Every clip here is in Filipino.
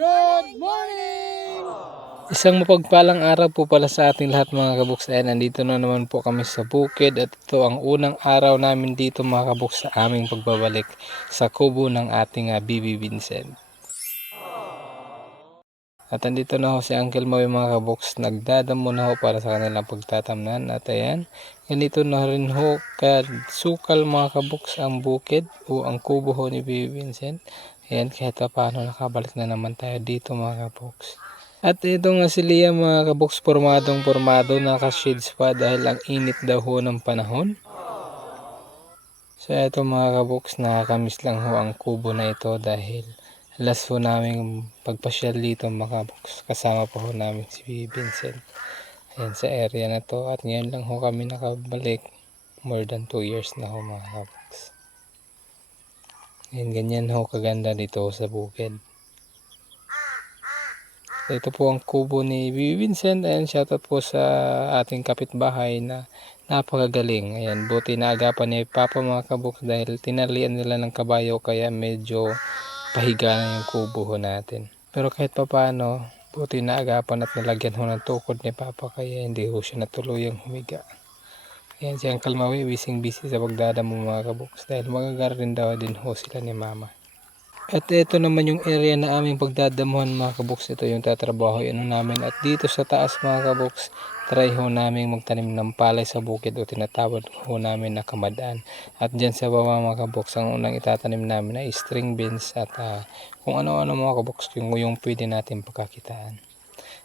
Good morning! Isang mapagpalang araw po pala sa ating lahat mga kabuks. Ayan, nandito na naman po kami sa bukid at ito ang unang araw namin dito mga kabuks sa aming pagbabalik sa kubo ng ating ah, BB Vincent. At andito na ho si Uncle Maui mga kabuks. Nagdadamo na ho para sa kanilang pagtatamnan. At ayan, ganito na rin ho sukal mga kabuks ang bukid o ang kubo ho ni BB Vincent. Ayan, kahit pa paano nakabalik na naman tayo dito mga kabuks. At ito nga si Lia mga kaboks formadong formado naka-shades pa dahil ang init daw ho ng panahon. So ito mga kaboks nakakamiss lang ho ang kubo na ito dahil last ho namin pagpasyal dito mga kaboks kasama po ho namin si Vincent. Ayan sa area na to at ngayon lang ho kami nakabalik more than 2 years na ho mga kaboks. Ayan ganyan ho kaganda dito sa bukid. Ito po ang kubo ni Bibi Vincent. Ayan, shoutout po sa ating kapitbahay na napakagaling. Ayan, buti na agapan ni Papa mga kabuks dahil tinalian nila ng kabayo kaya medyo pahiga na yung kubo ho natin. Pero kahit pa paano, buti na agapan at nalagyan ho ng tukod ni Papa kaya hindi ho siya natuluyang humiga. Ayan si Uncle Maui, busy busy sa pagdadamo mga kabuks dahil magagar rin daw din ho sila ni Mama. At ito naman yung area na aming pagdadamuhan mga kaboks. Ito yung tatrabaho ano namin. At dito sa taas mga kaboks, try ho namin magtanim ng palay sa bukid o tinatawag ho namin na kamadaan. At dyan sa baba mga kaboks, ang unang itatanim namin ay string beans at ah, kung ano-ano mga kaboks yung, yung pwede natin pagkakitaan.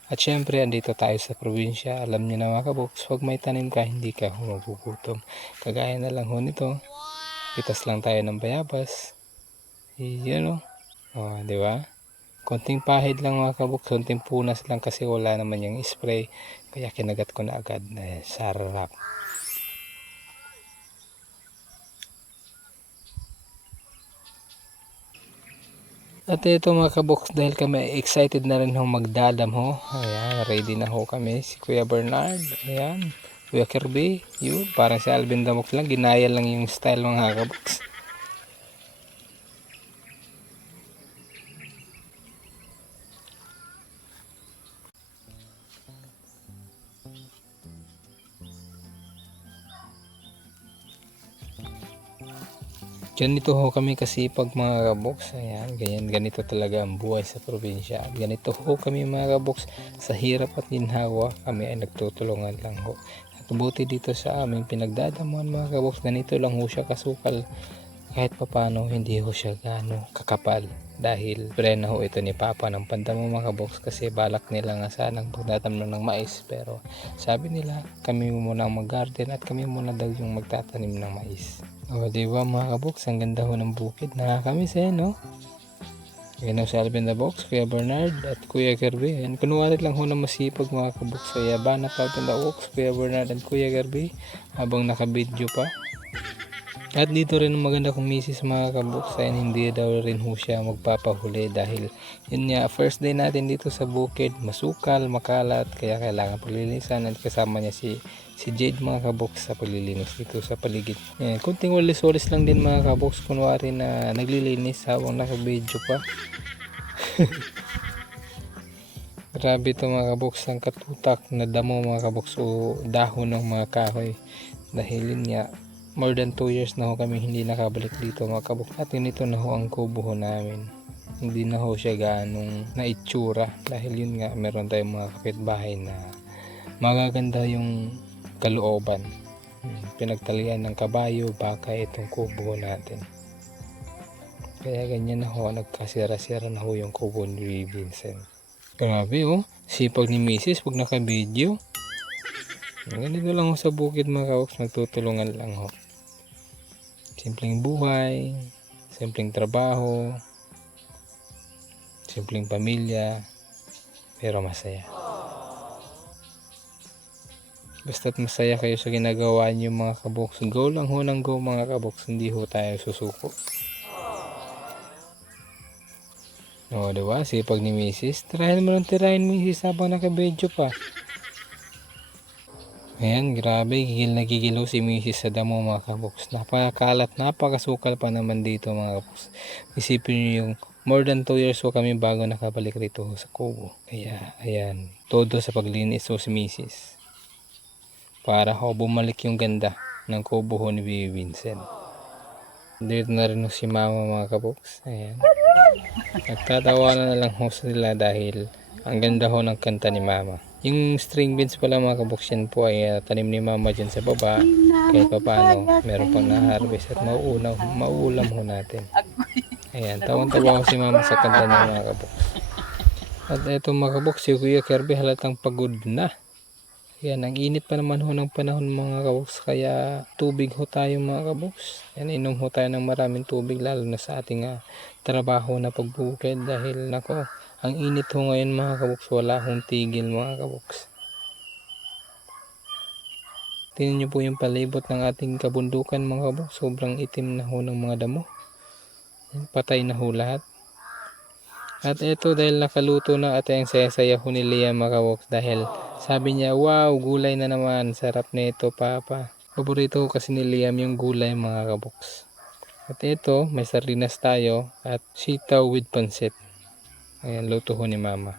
At syempre, andito tayo sa probinsya. Alam niyo na mga kaboks, pag may tanim ka, hindi ka magugutom. Kagaya na lang ho nito. Pitas lang tayo ng bayabas. Yan o. Oh, di ba? Konting pahid lang mga kabuk, konting punas lang kasi wala naman yung spray. Kaya kinagat ko na agad. Eh, sarap. At ito mga kaboks dahil kami excited na rin ho magdadam ho. Ayan, ready na ho kami. Si Kuya Bernard. Ayan. Kuya Kirby. Yun, parang si Alvin Damok lang. Ginaya lang yung style mga kaboks. Ganito ho kami kasi pag mga kaboks, ayan, ganyan, ganito talaga ang buhay sa probinsya. Ganito ho kami mga kaboks, sa hirap at ginhawa, kami ay nagtutulungan lang ho. At buti dito sa aming pinagdadamuhan mga kaboks, ganito lang ho siya kasukal. Kahit papano, hindi ho siya gano kakapal. Dahil prena ho ito ni Papa ng pandamo mga kaboks kasi balak nila nga sanang pagtatamnan ng mais. Pero sabi nila, kami muna ang mag-garden at kami muna daw yung magtatanim ng mais. O, di ba mga kaboks, ang ganda ho ng bukid. Nakakamiss eh, no? Yan si Alvin the Box, Kuya Bernard at Kuya Kirby. Yan, kunwari lang ho na masipag mga kaboks. Kaya Bana Out in the Oaks, Kuya Bernard at Kuya Kirby habang nakabidyo pa. At dito rin maganda kong misis mga kaboks ay hindi daw rin ho siya magpapahuli dahil yun nga first day natin dito sa bukid masukal, makalat kaya kailangan paglilinisan at kasama niya si si Jade mga kaboks sa paglilinis dito sa paligid. Eh, kunting walis-walis lang din mga kaboks kunwari na naglilinis habang nakabidyo pa. Grabe ito mga kaboks ang katutak na damo mga kaboks o dahon ng mga kahoy dahil yun nga more than 2 years na ho kami hindi nakabalik dito mga kabuk. At ganito na ho ang kubo ho namin. Hindi na ho siya ganong naitsura. Dahil yun nga meron tayong mga kapitbahay na magaganda yung kalooban. Hmm, pinagtalian ng kabayo baka itong kubo natin. Kaya ganyan na ho nagkasira-sira na ho yung kubo ni Vincent. Grabe oh. Sipag ni Mrs. pag naka-video. Ganito lang ho sa bukid mga kawoks nagtutulungan lang ho simpleng buhay, simpleng trabaho, simpleng pamilya, pero masaya. Basta't masaya kayo sa ginagawa niyo mga kaboks. Go lang ho ng go mga kaboks. Hindi ho tayo susuko. O, diba? Sipag ni Mrs. Tirahin mo lang tirahin Mrs. habang nakabedyo pa. Ayan, grabe, gigil na gigil si Mrs. sa damo mga kaboks. Napakalat, napakasukal pa naman dito mga kaboks. Isipin nyo yung more than 2 years ho kami bago nakabalik rito sa Kubo. Kaya, ayan, todo sa paglinis ho si Mrs. Para ho bumalik yung ganda ng Kubo ho ni Bibi Vincent. Dito na rin si Mama mga kaboks. Ayan. Nagtatawanan na lang ho sila dahil ang ganda ho ng kanta ni Mama. Yung string beans pala mga kaboks yan po ay ah, tanim ni Mama dyan sa baba. Kahit pa paano, meron pang na-harvest at mauulam, mauulam ho natin. Ayan, tawang-tawa ko si Mama sa kanta niya mga kaboks. At eto mga kaboks, si Kuya Kirby halatang pagod na. Yan, ang init pa naman ho ng panahon mga kaboks, kaya tubig ho tayo mga kaboks. Yan, inom ho tayo ng maraming tubig lalo na sa ating ah, trabaho na pagbukid dahil nako, ang init ho ngayon mga kaboks, wala hong tigil mga kaboks. Tingnan niyo po yung palibot ng ating kabundukan mga kaboks, sobrang itim na ho ng mga damo. Patay na ho lahat. At ito dahil nakaluto na at ang saya-saya ho ni Liam mga kaboks dahil sabi niya, wow, gulay na naman, sarap na ito papa. Paborito ko kasi ni Liam yung gulay mga kaboks. At ito, may sardinas tayo at sitaw with pansit. Ayan, luto ho ni mama.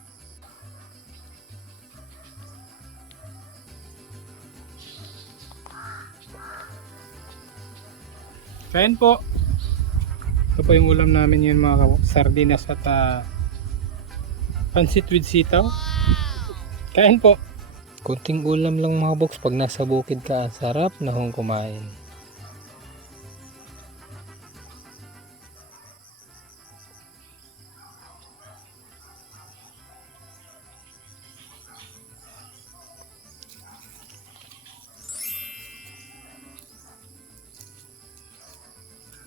Kain po. Ito po yung ulam namin yun mga. Sardinas at ah, pansit with sitaw. Kain po. Kunting ulam lang mga box pag nasa bukid ka. Ang sarap na hong kumain.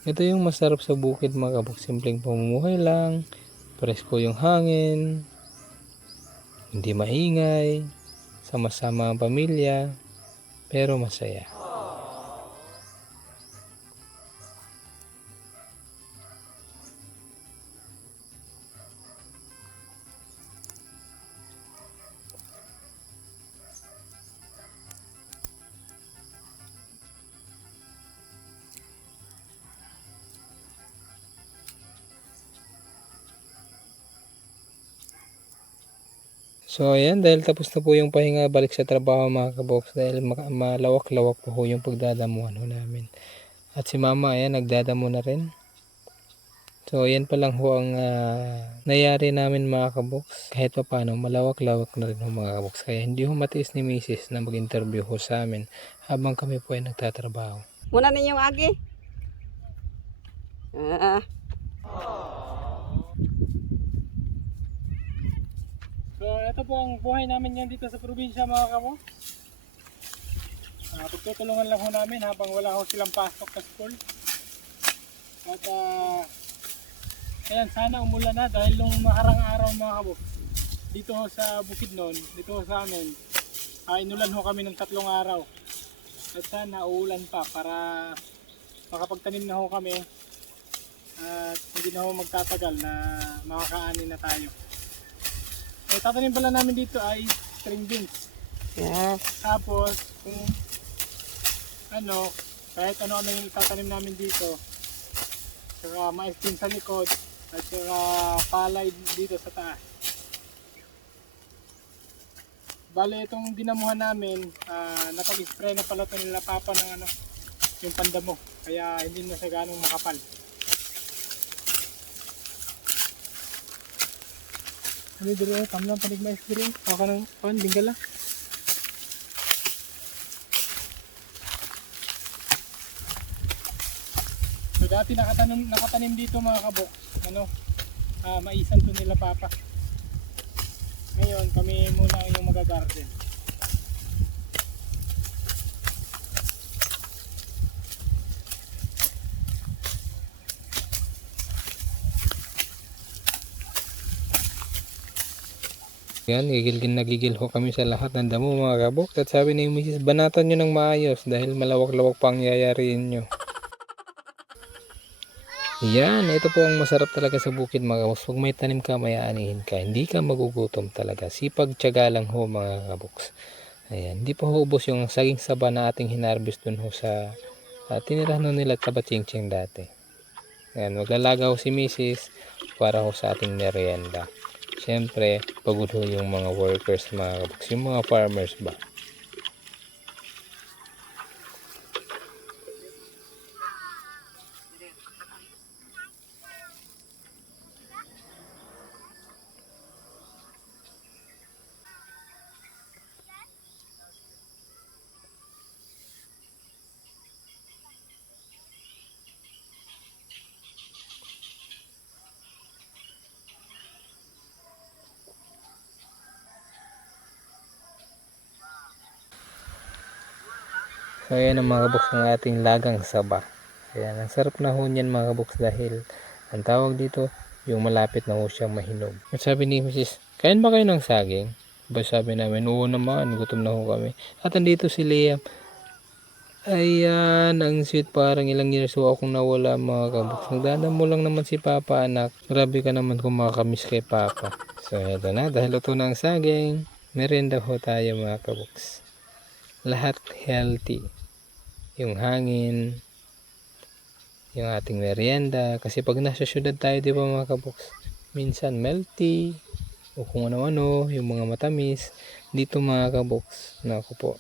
Ito yung masarap sa bukid mga kabok. Simpleng pamumuhay lang. Presko yung hangin. Hindi maingay. Sama-sama ang pamilya. Pero masaya. So ayan, dahil tapos na po yung pahinga balik sa trabaho mga kabox dahil ma- malawak-lawak po ho yung pagdadamuhan ho namin. At si mama ayan, nagdadamo na rin. So ayan pa lang ho ang ah, nayari namin mga kabox. Kahit pa paano, malawak-lawak na rin ho mga kabox. Kaya hindi ho matiis ni Mrs. na mag-interview ho sa amin habang kami po ay nagtatrabaho. Muna ninyong agi. Ah, So, ito po ang buhay namin yan dito sa probinsya mga kamo. Uh, pagtutulungan lang ho namin habang wala ho silang pasok sa school. At ah, ayan, sana umulan na dahil nung maharang araw mga kamo, dito ho sa bukid noon, dito ho sa amin, ah, inulan ho kami ng tatlong araw. At sana uulan pa para makapagtanim na ho kami at hindi na ho magtatagal na makakaani na tayo. Eh, tatanim pala namin dito ay string beans. yes. Tapos, kung ano, kahit ano-ano yung tatanim namin dito, saka mais din sa likod, at saka palay dito sa taas. Bale, itong dinamuhan namin, ah, napag-spray na pala ito nila papa ng ano, yung pandamo. Kaya hindi na siya ganong makapal. Ano dito, tam lang panig mais dito. Ako ng pan, bingala. So dati nakatanim, nakatanim dito mga kabok, ano, ah, maisan to nila papa. Ngayon kami muna yung magagarden. Yan, gigil nagigil ho kami sa lahat ng damo mga kabok. At sabi ni Mrs. Banatan nyo ng maayos dahil malawak-lawak pa ang yayariin nyo. Yan, ito po ang masarap talaga sa bukid mga kaboks. Pag may tanim ka, may aanihin ka. Hindi ka magugutom talaga. Sipag tiyaga lang ho mga kaboks. Ayan, hindi pa huubos yung saging saba na ating hinarvest dun ho sa uh, tinirahan ho nila tabatsingching dati. Ayan, maglalagaw si Mrs. para ho sa ating merienda. Siyempre, pagod yung mga workers, mga kabuks, yung mga farmers ba. So ayan ang mga kabuks ng ating lagang saba. Ayan, ang sarap na ho niyan mga kabuks dahil ang tawag dito yung malapit na ho siyang mahinog. At sabi ni Mrs. Kain ba kayo ng saging? Ba sabi namin, oo naman, gutom na ho kami. At andito si Liam. Ayan, ang sweet parang ilang years ho akong nawala mga kabuks. Nagdadam mo lang naman si Papa anak. Grabe ka naman kung makakamiss kay Papa. So eto na, dahil ito na ang saging. Merenda ho tayo mga kabuks. Lahat healthy yung hangin, yung ating merienda. Kasi pag nasa syudad tayo, di ba mga kaboks, minsan melty, o kung ano-ano, yung mga matamis. Dito mga kaboks, naku po,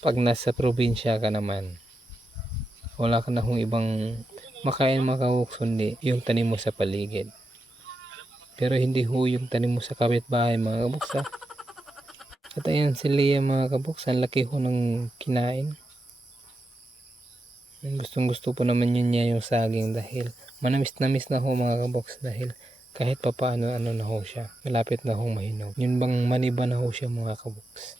pag nasa probinsya ka naman, wala ka na hong ibang makain mga kaboks, kundi yung tanim mo sa paligid. Pero hindi ho yung tanim mo sa kapitbahay mga kaboks ha. At ayan si Leah mga kaboks, ang laki ho ng kinain. Gustong gusto po naman yun niya yung saging dahil manamis namis na ho mga kaboks dahil kahit pa paano ano na ho siya. Malapit na ho mahinog. Yun bang maniba na ho siya mga kaboks.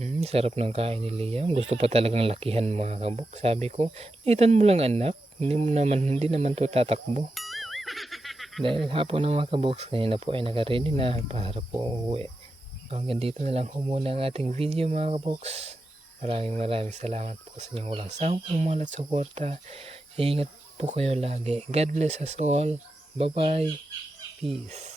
Hmm, sarap ng kain ni Liam. Gusto pa talagang lakihan mga kabok. Sabi ko, litan mo lang anak. Hindi mo naman, hindi naman to tatakbo. Dahil hapon ng mga kaboks, kanina po ay nakaready na para po uwi. Hanggang dito na lang po muna ang ating video mga kaboks. Maraming maraming salamat po sa inyong walang sawang pumalat suporta. Ingat po kayo lagi. God bless us all. Bye-bye. Peace.